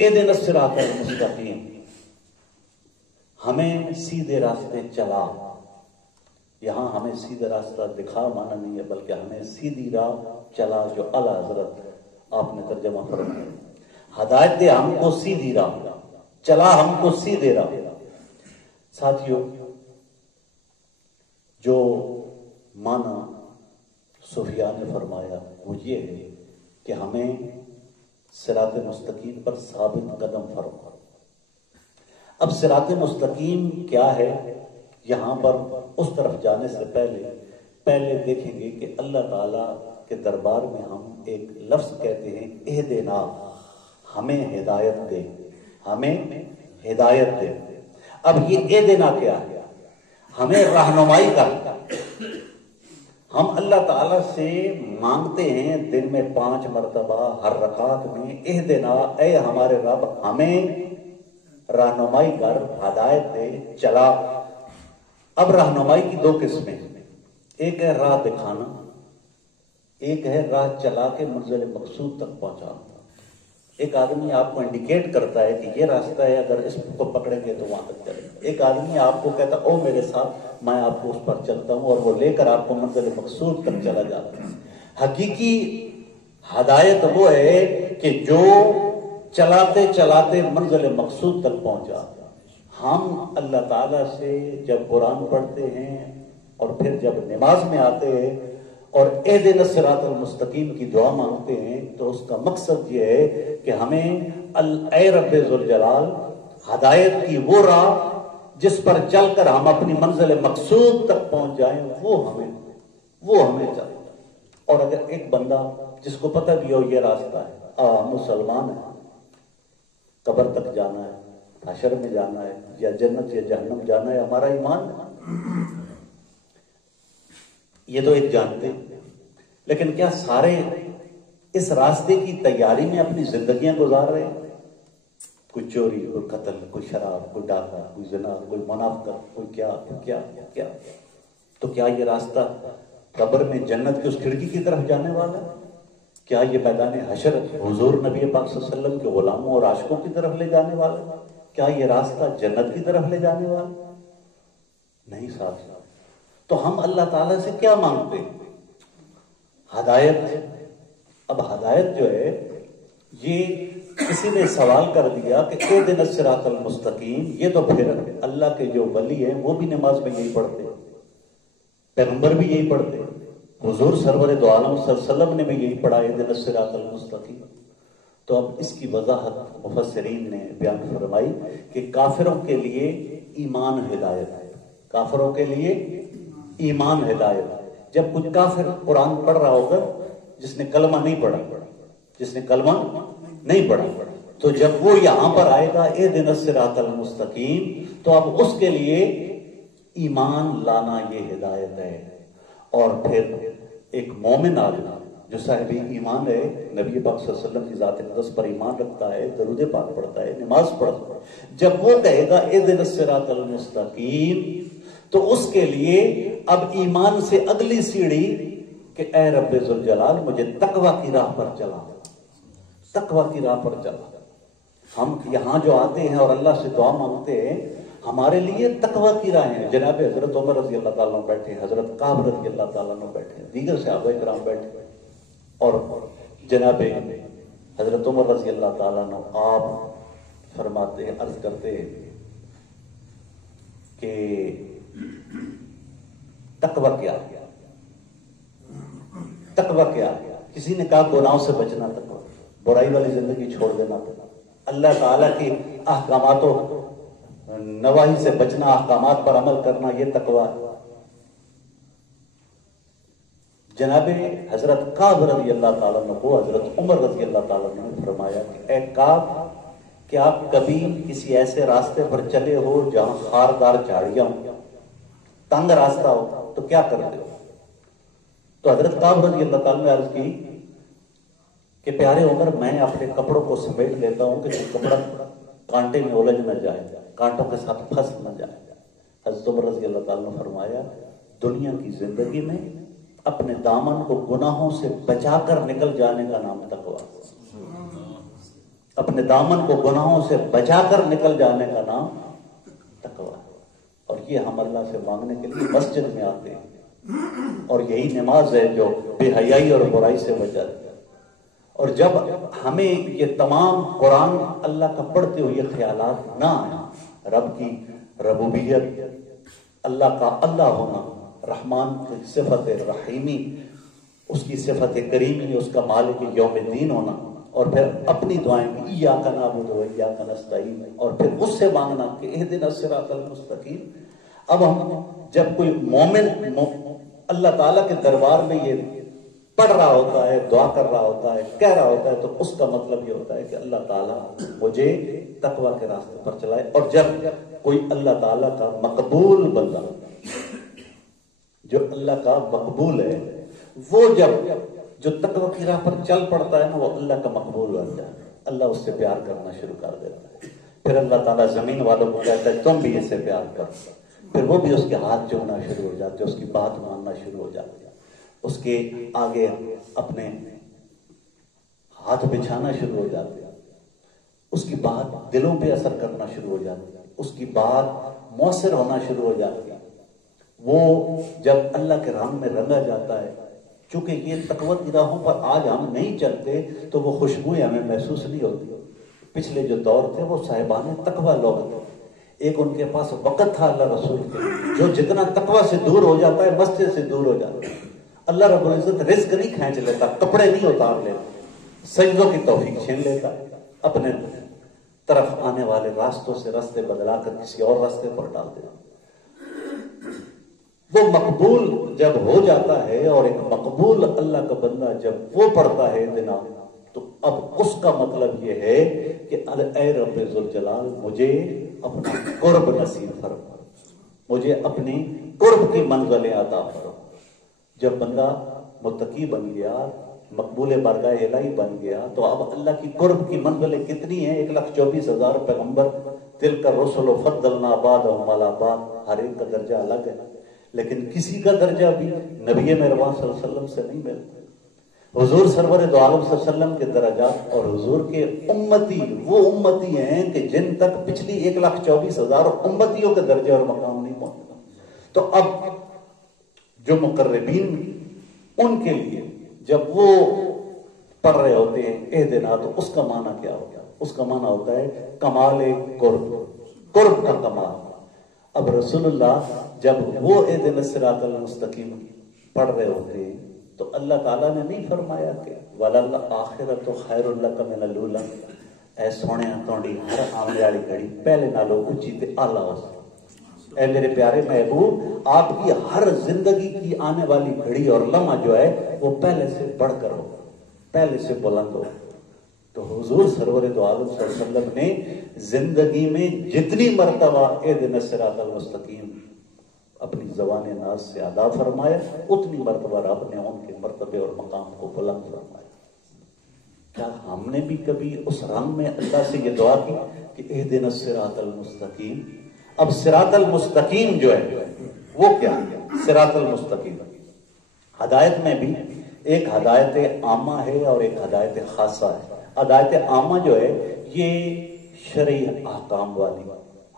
اہدنا الصراط المستقیم، ہمیں سیدھے راستے چلا. یہاں ہمیں سیدھا راستہ دکھا مانا نہیں ہے، بلکہ ہمیں سیدھی راہ چلا، جو اعلیٰ حضرت آپ نے ترجمہ فرمایا. ہدایت دے ہم کو سیدھی راہ، چلا ہم کو سیدھے راہ. ساتھیوں، جو مانا صوفیاء نے فرمایا وہ یہ ہے کہ ہمیں صراط مستقیم پر ثابت قدم فرما. اب صراط مستقیم کیا ہے، یہاں پر اس طرف جانے سے پہلے دیکھیں گے کہ اللہ تعالیٰ کے دربار میں ہم ایک لفظ کہتے ہیں اہدنا، ہمیں ہدایت دے، ہمیں ہدایت دے. اب یہ اہدنا کیا ہے؟ ہمیں رہنمائی کرتا. ہم اللہ تعالیٰ سے مانگتے ہیں دن میں 5 مرتبہ ہر رکعت میں، اہدنا، اے ہمارے رب ہمیں رہنمائی کر، ہدایت دے، چلا. اب رہنمائی کی 2 قسمیں، ایک ہے راہ دکھانا، ایک ہے راہ چلا کے منزل مقصود تک پہنچانا. ایک آدمی آپ کو انڈیکیٹ کرتا ہے کہ یہ راستہ ہے، اگر اس کو پکڑیں گے تو وہاں تک چلیں گے. ایک آدمی آپ کو کہتا او میرے ساتھ، میں آپ کو اس پر چلتا ہوں، اور وہ لے کر آپ کو منزل مقصود تک چلا جاتا ہے. حقیقی ہدایت وہ ہے کہ جو چلاتے چلاتے منزل مقصود تک پہنچا. ہم اللہ تعالیٰ سے جب قرآن پڑھتے ہیں اور پھر جب نماز میں آتے ہیں اور اہدنا الصراط المستقیم کی دعا مانگتے ہیں تو اس کا مقصد یہ ہے کہ ہمیں اے رب ذوالجلال ہدایت کی وہ راہ جس پر چل کر ہم اپنی منزل مقصود تک پہنچ جائیں، وہ ہمیں چاہیے. اور اگر ایک بندہ جس کو پتہ بھی ہو یہ راستہ ہے، مسلمان ہے، قبر تک جانا ہے، حشر میں جانا ہے، یا جنت یا جہنم جانا ہے، ہمارا ایمان ہے، یہ تو ایک جانتے ہیں. لیکن کیا سارے اس راستے کی تیاری میں اپنی زندگیاں گزار رہے ہیں؟ کوئی چوری، کوئی قتل، کوئی شراب، کوئی ڈاکہ، کوئی زنا، کوئی منافقت، کوئی کیا. تو کیا یہ راستہ قبر میں جنت کی اس کھڑکی کی طرف جانے والا ہے؟ کیا یہ میدان حشر حضور نبی پاک صلی اللہ علیہ وسلم کے غلاموں اور عاشقوں کی طرف لے جانے والا ہے؟ کیا یہ راستہ جنت کی طرف لے جانے والا ہے؟ نہیں ساتھ. تو ہم اللہ تعالیٰ سے کیا مانگتے ہیں؟ ہدایت. اب ہدایت جو ہے، یہ کسی نے سوال کر دیا کہ اہدنا الصراط المستقیم، یہ تو پھر اللہ کے جو ولی ہیں وہ بھی نماز میں یہی پڑھتے، پیغمبر بھی یہی پڑھتے، حضور سرور دو عالم صلی اللہ علیہ وسلم نے بھی یہی پڑھا اہدنا الصراط المستقیم. تو اب اس کی وضاحت مفسرین نے بیان فرمائی کہ کافروں کے لیے ایمان ہدایت ہے، کافروں کے لیے ایمان ہدایت. جب کچھ کافر قرآن پڑھ رہا ہوگا جس نے کلمہ نہیں پڑھا، تو جب وہ یہاں پر آئے گا اہدنا الصراط المستقیم، تو اب اس کے لیے ایمان لانا یہ ہدایت ہے. اور پھر ایک مومن آدمی جو صاحب ایمان ہے، نبی پاک صلی اللہ علیہ وسلم کی ذات اقدس پر ایمان رکھتا ہے، درود پاک پڑھتا ہے، نماز پڑھتا ہے، جب وہ کہے گا اہدنا الصراط المستقیم، تو اس کے لیے اب ایمان سے اگلی سیڑھی کہ اے رب ذوالجلال مجھے تقوی کی راہ پر چلا، تقوی کی راہ پر چلا. ہم یہاں جو آتے ہیں اور اللہ سے دعا مانگتے ہیں، ہمارے لیے تقوی کی راہیں ہیں. جناب حضرت عمر رضی اللہ تعالیٰ عنہ بیٹھے، حضرت کعب رضی اللہ تعالیٰ عنہ بیٹھے، دیگر صحابہ کرام بیٹھے، اور جناب حضرت عمر رضی اللہ تعالیٰ عنہ آپ فرماتے ہیں، عرض کرتے ہیں کہ تقوی کیا؟ تقوی کیا؟ کسی نے کہا گناہوں سے بچنا تقوی، برائی والی زندگی چھوڑ دینا تقوی، اللہ تعالیٰ کی احکامات و نواہی سے بچنا، احکامات پر عمل کرنا، یہ تقوی ہے. جناب حضرت کعب رضی اللہ تعالیٰ عنہ کو حضرت عمر رضی اللہ تعالیٰ عنہ نے فرمایا کہ اے کعب، کیا آپ کبھی کسی ایسے راستے پر چلے ہو جہاں خاردار جھاڑیاں ہوں، تنگ راستہ ہو، تو کیا کرتے ہو؟ تو حضرت کعب رضی اللہ تعالیٰ نے عرض کی کہ پیارے عمر، میں اپنے کپڑوں کو سمیٹ لیتا ہوں کہ کپڑا کانٹے میں الجھ نہ جائے، کانٹوں کے ساتھ پھنس نہ جائے. حضرت عمر رضی اللہ تعالیٰ نے فرمایا دنیا کی زندگی میں اپنے دامن کو گناہوں سے بچا کر نکل جانے کا نام تقویٰ. اپنے دامن کو گناہوں سے بچا کر نکل جانے کا نام تقویٰ ہے. اور یہ ہم اللہ سے مانگنے کے لیے مسجد میں آتے ہیں، اور یہی نماز ہے جو بے حیائی اور برائی سے بچاتی ہے. اور جب ہمیں یہ تمام قرآن اللہ کا پڑھتے ہوئے یہ خیالات نہ آئیں، رب کی ربوبیت، اللہ کا اللہ ہونا، رحمان کی صفت رحیمی، اس کی صفت کریمی، اس کا مالک یوم الدین ہونا، اور پھر اپنی دعائیں ایاک نعبد و ایاک نستعین، اور پھر اس سے مانگنا کہ اہدنا الصراط المستقیم. اب ہم جب کوئی مومن اللہ تعالیٰ کے دربار میں یہ پڑھ رہا ہوتا ہے، دعا کر رہا ہوتا ہے، کہہ رہا ہوتا ہے، تو اس کا مطلب یہ ہوتا ہے کہ اللہ تعالیٰ مجھے تقویٰ کے راستے پر چلائے. اور جب کوئی اللہ تعالیٰ کا مقبول بندہ، جو اللہ کا مقبول ہے، وہ جو تقویٰ کی راہ پر چل پڑتا ہے نا، وہ اللہ کا مقبول بن جائے، اللہ اس سے پیار کرنا شروع کر دیتا ہے. پھر اللہ تعالیٰ زمین والوں کو کہتا ہے تم بھی اس سے پیار کرو، پھر وہ بھی اس کے ہاتھ چومنا شروع ہو جاتے، اس کی بات ماننا شروع ہو جاتے، اس کے آگے اپنے ہاتھ بچھانا شروع ہو جاتے، اس کی بات دلوں پہ اثر کرنا شروع ہو جاتی، اس کی بات مؤثر ہونا شروع ہو جاتی. وہ جب اللہ کے رنگ میں رنگا جاتا ہے، چونکہ یہ تقویٰ کی راہوں پر آج ہم نہیں چلتے تو وہ خوشبوئیں ہمیں محسوس نہیں ہوتی. پچھلے جو دور تھے وہ صاحبان تقویٰ لوگ تھے، ایک ان کے پاس وقت تھا اللہ رسول کے، جو جتنا تقویٰ سے دور ہو جاتا ہے مسجد سے دور ہو جاتا ہے. اللہ رب العزت رزق نہیں کھینچ لیتا، کپڑے نہیں اتار لیتا، سجدوں کی توفیق چھین لیتا ہے، اپنے طرف آنے والے راستوں سے راستے بدلا کر کسی اور راستے پر ڈال دیتا. وہ مقبول جب ہو جاتا ہے، اور ایک مقبول اللہ کا بندہ جب وہ پڑھتا ہے دنا، تو اب اس کا مطلب یہ ہے کہ اے رب ذوالجلال مجھے اپنا قرب نصیب فرما، مجھے اپنی قرب کی منزلیں عطا فرما. جب بندہ متقی بن گیا، مقبول بارگاہ الہی بن گیا، تو اب اللہ کی قرب کی منزلیں کتنی ہیں؟ 1,24,000 پیغمبر، تلک الرسل فضلنا بعضهم علی بعض، ہر ایک کا درجہ الگ ہے، لیکن کسی کا درجہ بھی نبی مہربان صلی اللہ علیہ وسلم سے نہیں ملتا. حضور سرور دو عالم صلی اللہ علیہ وسلم کے درجات اور حضور کے امتی وہ امتی ہیں کہ جن تک پچھلی 1,24,000 امتیوں کے درجے اور مقام نہیں پہنچتا. تو اب جو مقربین ان کے لیے جب وہ پڑھ رہے ہوتے ہیں اہدنا، تو اس کا معنی کیا ہوگا؟ اس کا معنی ہوتا ہے کمال قرب، قرب کا کمال. اب رسول اللہ جب وہ اہدنا الصراط المستقیم پڑھ رہے ہوتے ہیں تو اللہ تعالیٰ نے نہیں فرمایا کہ وَلَلْآخِرَةُ خَيْرٌ لَكَ مِنَ الْأُولَىٰ، اے سونے توڑی ہر آمنے والی گھڑی پہلے نالوں اونچی تے اعلیٰ ہو. اے میرے پیارے محبوب، آپ کی ہر زندگی کی آنے والی گھڑی اور لمحہ جو ہے وہ پہلے سے بڑھ کر ہو، پہلے سے بلند ہو. تو حضور سرور دو عالم صلی اللہ علیہ وسلم نے زندگی میں جتنی مرتبہ اہدنا الصراط المستقیم اپنی زبان ناز سے ادا فرمایا، اتنی مرتبہ رب نے ان کے مرتبے اور مقام کو بلند فرمایا. کیا ہم نے بھی کبھی اس رنگ میں اللہ سے یہ دعا کی کہ اہدنا الصراط المستقیم؟ اب صراط المستقیم جو ہے وہ کیا ہے؟ صراط المستقیم ہدایت میں بھی ایک ہدایت عامہ ہے اور ایک ہدایت خاصہ ہے. ہدایت عامہ جو ہے یہ شرعی احکام والی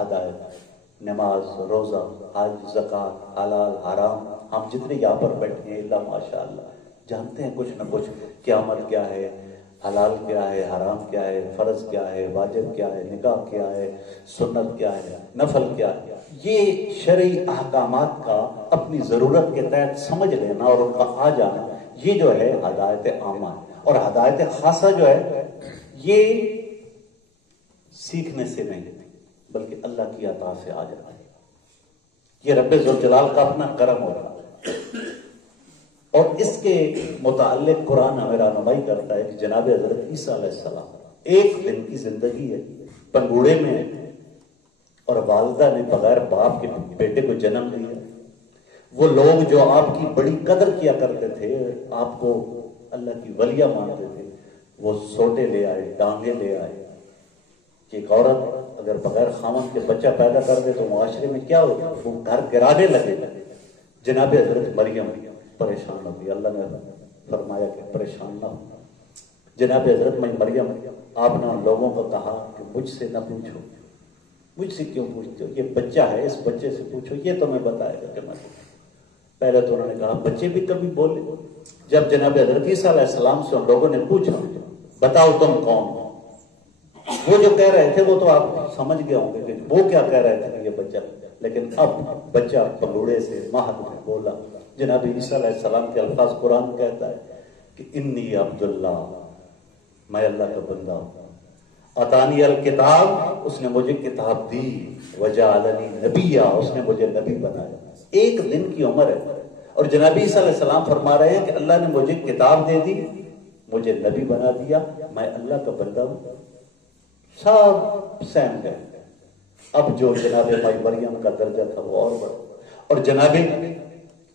ہدایت، نماز، روزہ، حج، زکوٰۃ، حلال حرام. ہم جتنے یہاں پر بیٹھے ہیں اللہ ماشاء اللہ جانتے ہیں کچھ نہ کچھ، قیامت کیا ہے، حلال کیا ہے، حرام کیا ہے، فرض کیا ہے، واجب کیا ہے، نکاح کیا ہے، سنت کیا ہے، نفل کیا ہے. یہ شرعی احکامات کا اپنی ضرورت کے تحت سمجھ لینا اور ان کا آ جانا، یہ جو ہے ہدایت عامہ ہے. اور ہدایت خاصہ جو ہے یہ سیکھنے سے نہیں بلکہ اللہ کی عطا سے آ جاتا ہے. یہ رب ذوالجلال کا اپنا کرم ہوتا ہے. اور اس کے متعلق قرآن ہمیں رہنمائی کرتا ہے کہ جناب حضرت عیسیٰ علیہ السلام ایک دن کی زندگی ہے، پنگوڑے میں، اور والدہ نے بغیر باپ کے بیٹے کو جنم دیا. وہ لوگ جو آپ کی بڑی قدر کیا کرتے تھے، آپ کو اللہ کی ولیہ مانتے تھے، وہ سوٹے لے آئے، ڈانگے لے آئے کہ ایک عورت اگر بغیر خامن کے بچہ پیدا کر دے تو معاشرے میں کیا ہوگا، وہ گھر گرانے لگے. جناب حضرت مریم پریشان ہوگی. اللہ نے فرمایا کہ پریشان نہ ہو. جناب حضرت مریم آپ نے ان لوگوں کو کہا کہ مجھ سے نہ پوچھو. مجھ سے کیوں پوچھتے ہو؟ یہ بچہ ہے، اس بچے سے پوچھو، یہ تمہیں بتائے گا کہ میں. پہلے تو انہوں نے کہا بچے بھی کبھی بولے. جب جناب حضرت عیسیٰ علیہ السلام سے ان لوگوں نے پوچھا بتاؤ تم کون ہو، وہ جو کہہ رہے تھے وہ تو آپ سمجھ گئے ہوں گے کہ وہ کیا کہہ رہے تھے کہ یہ بچہ. لیکن اب بچہ پگوڑے سے مہد میں بولا. جناب عیسیٰ علیہ السلام کے الفاظ قرآن کہتا ہے کہ انی عبداللہ، میں اللہ کا بندہ ہوں. اتانی الکتاب، اس نے مجھے کتاب دی. وجعلنی نبیہ، اس نے مجھے نبی بنایا. ایک دن کی عمر ہے اور جناب عیسیٰ علیہ السلام فرما رہے ہیں کہ اللہ نے مجھے کتاب دے دی، مجھے نبی بنا دیا، میں اللہ کا بندہ ہوں. سب سہم گئے. اب جو جناب مائی مریم کا درجہ تھا وہ اور بڑھا. اور جناب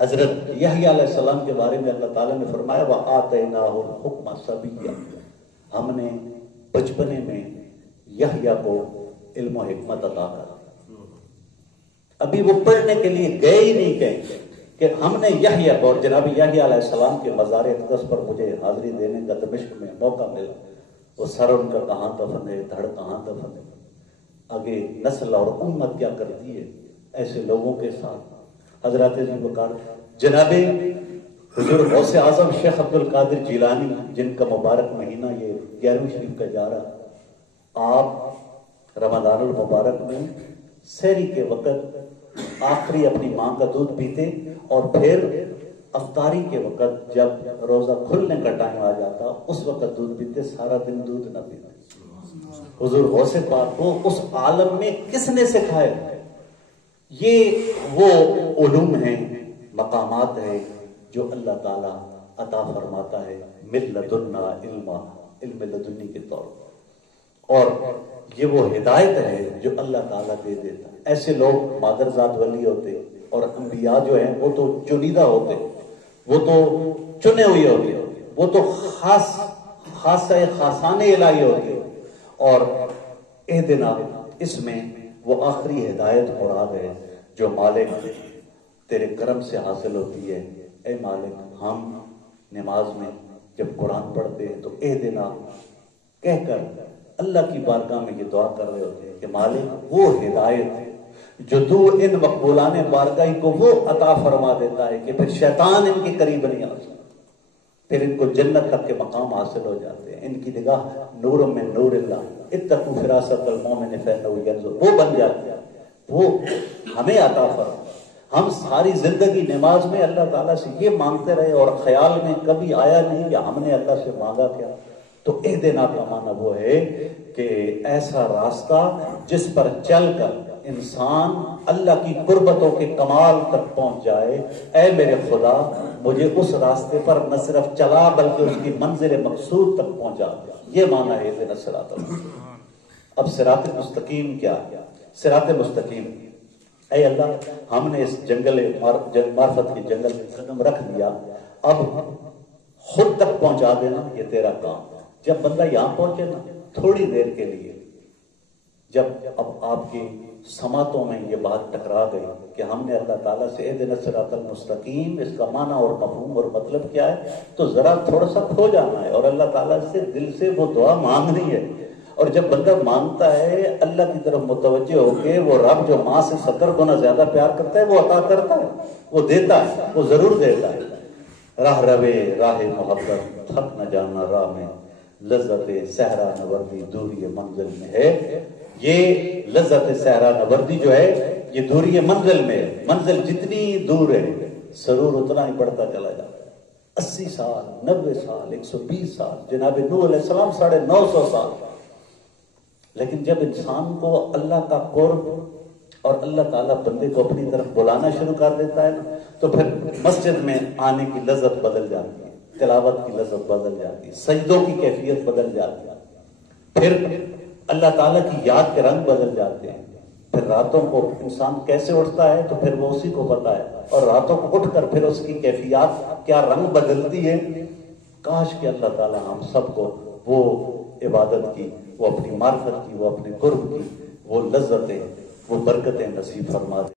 حضرت یحییٰ علیہ السلام کے بارے میں اللہ تعالیٰ نے فرمایا وَآتَيْنَاهُ الْحُكْمَ صَبِيًّا، ہم نے بچپنے میں یحییٰ کو علم و حکمت عطا کر. ابھی وہ پڑھنے کے لیے گئے ہی نہیں کہیں کہ ہم نے یحییٰ کو، اور جناب یحییٰ علیہ السلام کے مزار اقدس پر مجھے حاضری دینے کا دمشق میں موقع ملا. وہ سر ان کا کہاں دفن ہے، دھڑ کہاں دفن ہے، آگے نسل اور امت کیا کرتی ہے ایسے لوگوں کے ساتھ. حضرات ذوالفقار جناب حضور غوث اعظم شیخ عبد القادر جیلانی، جن کا مبارک مہینہ یہ 11ویں شریف کا جا رہا، آپ رمضان المبارک میں سحری کے وقت آخری اپنی ماں کا دودھ پیتے اور پھر افطاری کے وقت جب روزہ کھلنے کا ٹائم آ جاتا اس وقت دودھ پیتے، سارا دن دودھ نہ پیتے. حضور غوث پاک کو اس عالم میں کس نے سکھایا؟ یہ وہ علوم ہیں، مقامات ہیں جو اللہ تعالیٰ عطا فرماتا ہے من لدنا علما، علم لدنی کے طور پر. اور یہ وہ ہدایت ہے جو اللہ تعالیٰ دے دیتا. ایسے لوگ مادرزاد ولی ہوتے اور انبیاء جو ہیں وہ تو چنیدہ ہوتے، وہ تو چنے ہوئے ہوتے، وہ تو خاصان الہی ہوتے. اور اہدنا اس میں وہ آخری ہدایت مراد ہے جو مالک تیرے کرم سے حاصل ہوتی ہے. اے مالک، ہم نماز میں جب قرآن پڑھتے ہیں تو اہدنا کہہ کر اللہ کی بارگاہ میں یہ دعا کر رہے ہوتے ہیں کہ مالک وہ ہدایت جو تو ان مقبولان بارگاہی کو وہ عطا فرما دیتا ہے کہ پھر شیطان ان کے قریب نہیں آ سکتا، پھر ان کو جنت تک کے مقام حاصل ہو جاتے ہیں. ان کی نگاہ نور من نور اللہ اتقوا فراست المومن فانه ينظر، وہ بن جاتے ہیں. وہ ہمیں عطا فرما. ہم ساری زندگی نماز میں اللہ تعالیٰ سے یہ مانگتے رہے اور خیال میں کبھی آیا نہیں کہ ہم نے اللہ سے مانگا کیا. تو اہدنا کا معنی وہ ہے کہ ایسا راستہ جس پر چل کر انسان اللہ کی قربتوں کے کمال تک پہنچ جائے. اے میرے خدا، مجھے اس راستے پر نہ صرف چلا بلکہ اس کی منزل مقصود تک پہنچا. یہ معنی ہے اہدنا الصراط المستقیم. اب صراط مستقیم کیا؟ صراط مستقیم، اے اللہ ہم نے اس جنگل معرفت کے جنگل میں قدم رکھ دیا، اب خود تک پہنچا دینا یہ تیرا کام. جب بندہ یہاں پہنچے نا تھوڑی دیر کے لیے، جب اب آپ کی سماعتوں میں یہ بات ٹکرا گئی کہ ہم نے اللہ تعالیٰ سے اہدنا الصراط المستقیم، اس کا معنی اور مفہوم اور مطلب کیا ہے، تو ذرا تھوڑا سا کھو جانا ہے اور اللہ تعالیٰ سے دل سے وہ دعا مانگنی ہے. اور جب بندہ مانگتا ہے اللہ کی طرف متوجہ ہو کے، وہ رب جو ماں سے 70 گنا زیادہ پیار کرتا ہے وہ عطا کرتا ہے، وہ دیتا ہے، وہ ضرور دیتا ہے. راہ روے راہ محبت تھک نہ جانا راہ میں، لذت صحرا نوردی دوری منزل میں ہے. یہ لذت صحرا نوردی جو ہے یہ دوری منزل میں ہے. منزل جتنی دور ہے سرور اتنا ہی بڑھتا چلا جاتا ہے. 80 سال 90 سال 120 سال، جناب نوح علیہ السلام 950 سال. لیکن جب انسان کو اللہ کا قرب اور اللہ تعالیٰ بندے کو اپنی طرف بلانا شروع کر دیتا ہے نا، تو پھر مسجد میں آنے کی لذت بدل جاتی ہے، تلاوت کی لذت بدل جاتی ہے، سجدوں کی کیفیت بدل جاتی ہے، پھر اللہ تعالیٰ کی یاد کے رنگ بدل جاتے ہیں. پھر راتوں کو انسان کیسے اٹھتا ہے تو پھر وہ اسی کو پتا ہے، اور راتوں کو اٹھ کر پھر اس کی کیفیات کیا رنگ بدلتی ہے. کاش کہ اللہ تعالیٰ ہم سب کو وہ عبادت کی، وہ اپنی معرفت کی، وہ اپنے قرب کی وہ لذتیں، وہ برکتیں نصیب فرما دے.